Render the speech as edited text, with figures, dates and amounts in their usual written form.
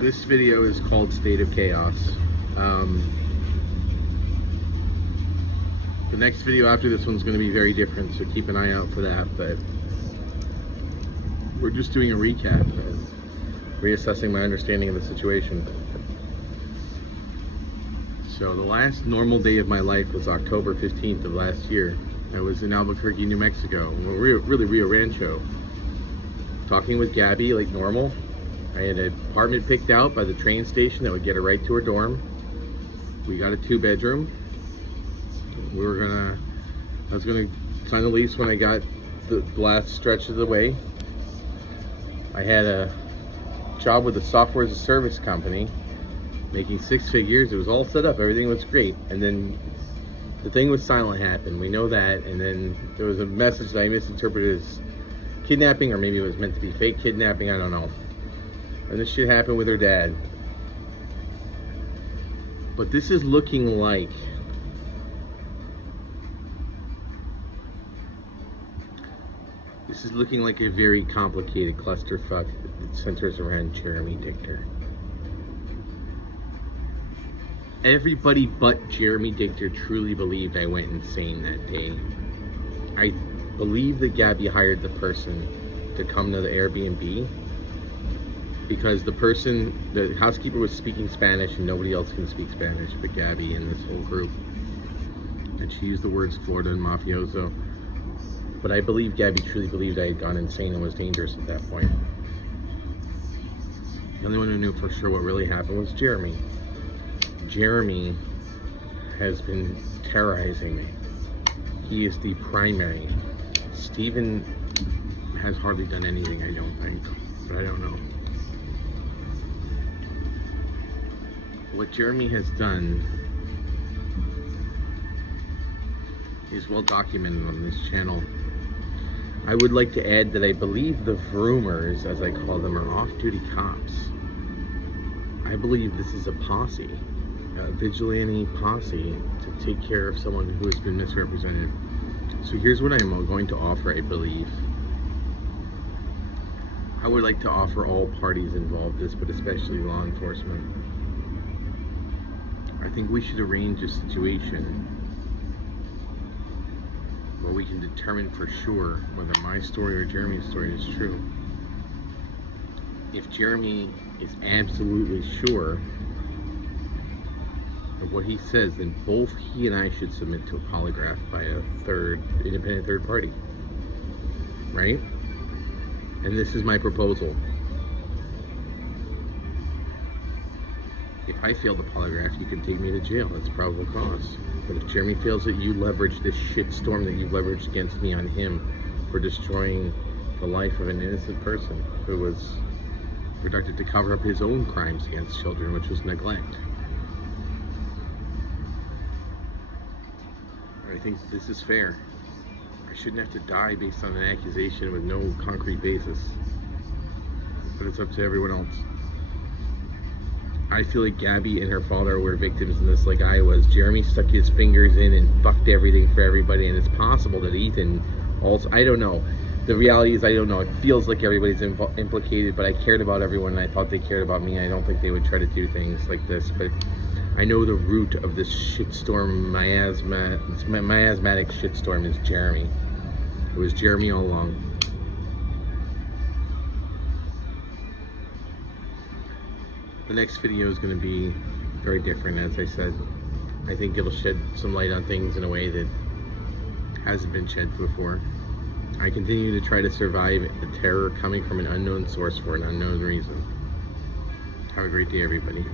This video is called State of Chaos. The next video after this one's going to be very different, so keep an eye out for that. But we're just doing a recap and reassessing my understanding of the situation. So the last normal day of my life was October 15th of last year. I was in Albuquerque, New Mexico, really Rio Rancho, talking with Gabby like normal. I had an apartment picked out by the train station that would get her right to her dorm. We got a 2-bedroom. I was gonna sign the lease when I got the last stretch of the way. I had a job with a software as a service company, making 6 figures. It was all set up, everything was great. And then the thing with Silent happened, we know that. And then there was a message that I misinterpreted as kidnapping, or maybe it was meant to be fake kidnapping, I don't know. And this shit happened with her dad. But this is looking like a very complicated clusterfuck that centers around Jeremy Dichter. Everybody but Jeremy Dichter truly believed I went insane that day. I believe that Gabby hired the person to come to the Airbnb because the housekeeper was speaking Spanish and nobody else can speak Spanish but Gabby and this whole group. And she used the words Florida and mafioso. But I believe Gabby truly believed I had gone insane and was dangerous at that point. The only one who knew for sure what really happened was Jeremy. Jeremy has been terrorizing me. He is the primary. Steven has hardly done anything, I don't think, but I don't know. What Jeremy has done is well documented on this channel. I would like to add that I believe the Vroomers, as I call them, are off-duty cops. I believe this is a posse, a vigilante posse, to take care of someone who has been misrepresented. So here's what I'm going to offer, I believe. I would like to offer all parties involved this, but especially law enforcement. I think we should arrange a situation where we can determine for sure whether my story or Jeremy's story is true. If Jeremy is absolutely sure of what he says, then both he and I should submit to a polygraph by a independent third party, right? And this is my proposal. If I fail the polygraph, you can take me to jail. That's probable cause. But if Jeremy feels that you leveraged this shitstorm that you leveraged against me on him for destroying the life of an innocent person who was productive to cover up his own crimes against children, which was neglect. I think this is fair. I shouldn't have to die based on an accusation with no concrete basis. But it's up to everyone else. I feel like Gabby and her father were victims in this like I was. Jeremy stuck his fingers in and fucked everything for everybody, and it's possible that Ethan also, I don't know. The reality is I don't know. It feels like everybody's implicated, but I cared about everyone and I thought they cared about me. I don't think they would try to do things like this, but I know the root of this shitstorm, miasmatic shitstorm is Jeremy. It was Jeremy all along. The next video is going to be very different, as I said. I think it'll shed some light on things in a way that hasn't been shed before. I continue to try to survive the terror coming from an unknown source for an unknown reason. Have a great day, everybody.